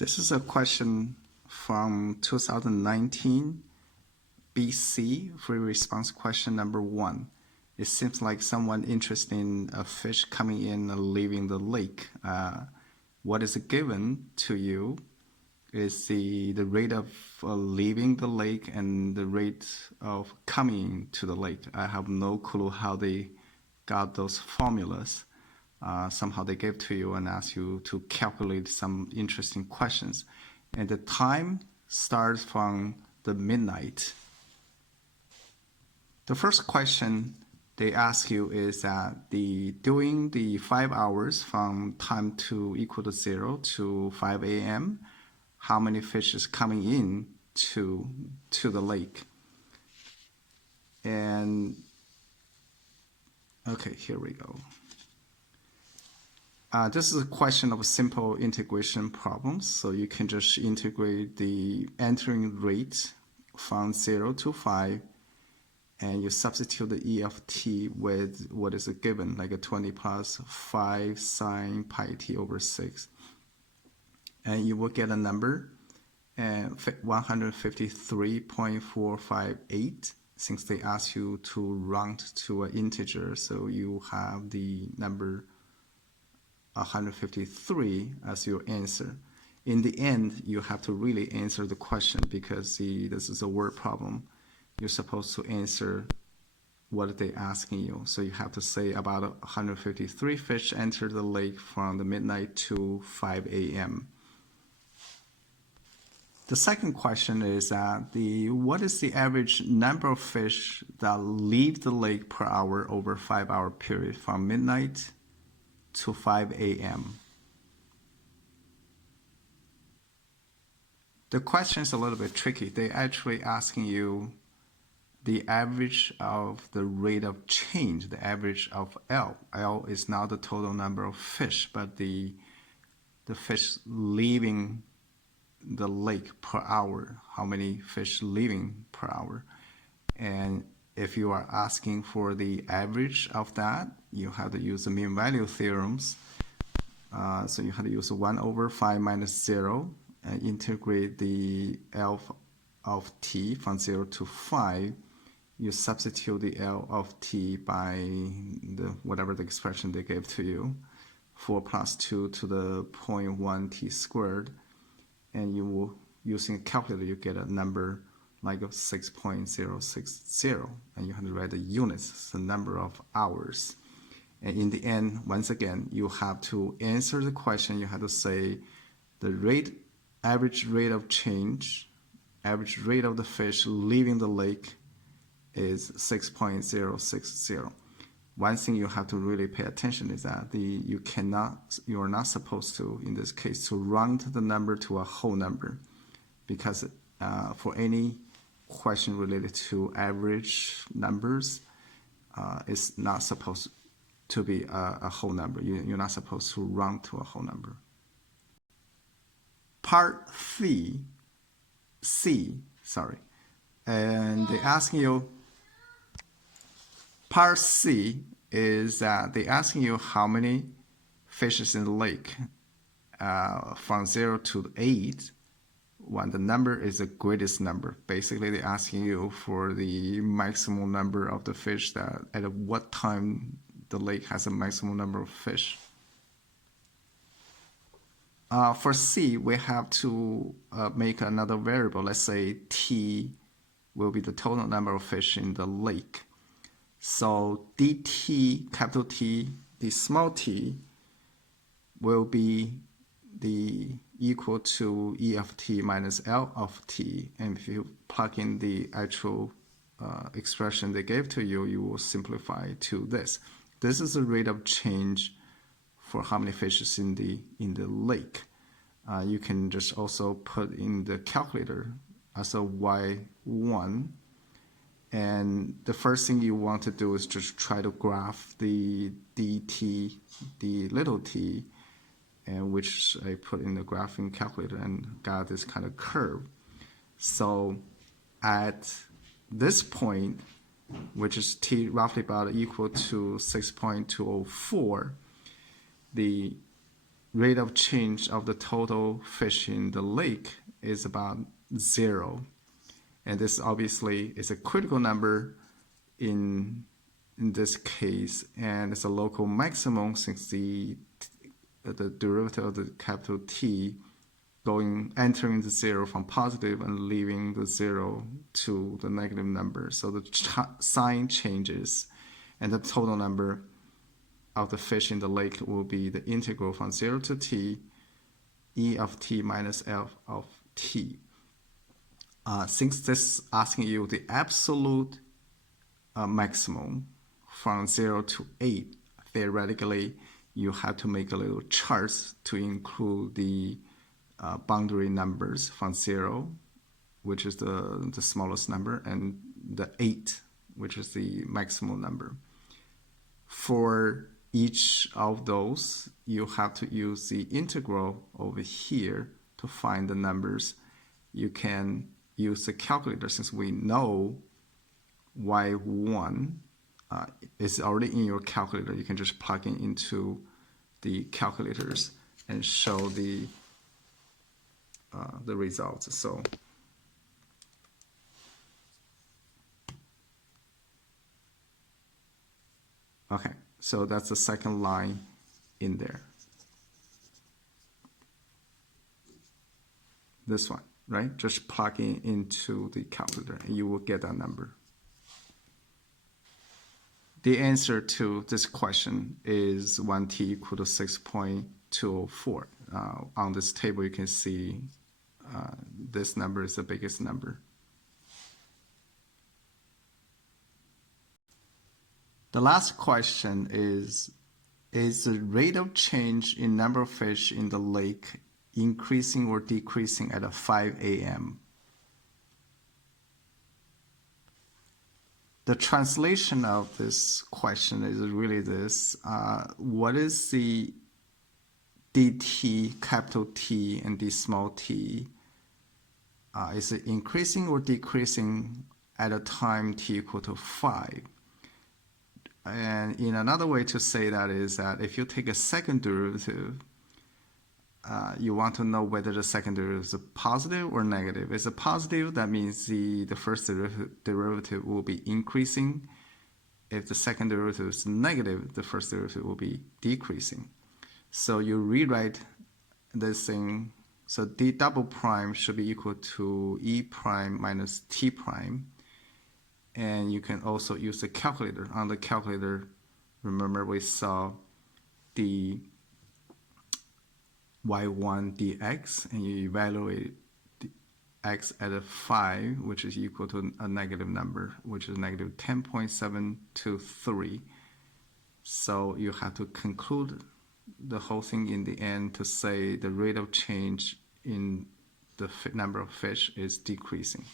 This is a question from 2019 BC free response question number 1. It seems like someone interested in a fish coming in and leaving the lake. What is given to you is the rate of leaving the lake and the rate of coming to the lake. I have no clue how they got those formulas. Somehow they gave to you and ask you to calculate some interesting questions. And the time starts from the midnight. The first question they ask you is that during the 5 hours from time to equal to 0 to 5 a.m., how many fish is coming in to the lake? And okay, here we go. This is a question of simple integration problems, so you can just integrate the entering rate from 0 to 5, and you substitute the e of t with what is given, like a 20 plus 5 sine pi t over 6. And you will get a number, 153.458, since they ask you to round to an integer, so you have the number 153 as your answer. In the end, you have to really answer the question because this is a word problem. You're supposed to answer what they're asking you. So you have to say about 153 fish entered the lake from the midnight to 5 a.m. The second question is that what is the average number of fish that leave the lake per hour over a 5-hour period from midnight to 5 a.m. The question is a little bit tricky. They're actually asking you the average of the rate of change, the average of L. L is not the total number of fish, but the fish leaving the lake per hour, how many fish leaving per hour. And if you are asking for the average of that, you have to use the mean value theorems. So you have to use 1 over 5 minus 0 and integrate the L of t from 0 to 5. You substitute the L of t by whatever the expression they gave to you, 4 plus 2 to the 0.1 t squared. And you will, using a calculator, you get a number like 6.060, and you have to write the units, the number of hours. And in the end, once again, you have to answer the question. You have to say the average rate of change, average rate of the fish leaving the lake is 6.060. One thing you have to really pay attention is that you are not supposed to, in this case, to round the number to a whole number, because for any question related to average numbers, it's not supposed to be a whole number. You're not supposed to round to a whole number. Part C, and they're asking you, part C is that they're asking you how many fishes in the lake from 0 to 8, when the number is the greatest number. Basically, they're asking you for the maximum number of the fish that at what time the lake has a maximum number of fish. For C, we have to make another variable. Let's say T will be the total number of fish in the lake. So dt, capital T, the small t, will be equal to E of t minus L of t. And if you plug in the actual expression they gave to you, you will simplify to this. This is the rate of change for how many fish is in the lake. You can just also put in the calculator as a y1. And the first thing you want to do is just try to graph the dt, the little t, and which I put in the graphing calculator and got this kind of curve. So at this point, which is t roughly about equal to 6.204, the rate of change of the total fish in the lake is about 0. And this obviously is a critical number in this case, and it's a local maximum since the derivative of the capital T entering the 0 from positive and leaving the 0 to the negative number. So the sign changes, and the total number of the fish in the lake will be the integral from 0 to t, e of t minus f of t. Since this is asking you the absolute maximum from 0 to 8, theoretically, you have to make a little charts to include the boundary numbers from 0, which is the smallest number, and the 8, which is the maximum number. For each of those, you have to use the integral over here to find the numbers. You can use the calculator since we know y1 is already in your calculator. You can just plug it into the calculators and show the results. So okay, so that's the second line in there. This one, right? Just plug it into the calculator and you will get that number. The answer to this question is 1t equal to 6.204. On this table, you can see this number is the biggest number. The last question is the rate of change in number of fish in the lake increasing or decreasing at 5 a.m.? The translation of this question is really this. What is the dt capital T and d small t? Is it increasing or decreasing at a time t equal to 5? And in another way to say that is that if you take a second derivative, you want to know whether the second derivative is positive or negative. If it's a positive, that means the first derivative will be increasing. If the second derivative is negative, the first derivative will be decreasing. So you rewrite this thing. So d double prime should be equal to e prime minus t prime. And you can also use the calculator. On the calculator, remember we saw the y1 dx, and you evaluate the x at a 5, which is equal to a negative number, which is negative 10.723. So you have to conclude the whole thing in the end to say the rate of change in the number of fish is decreasing.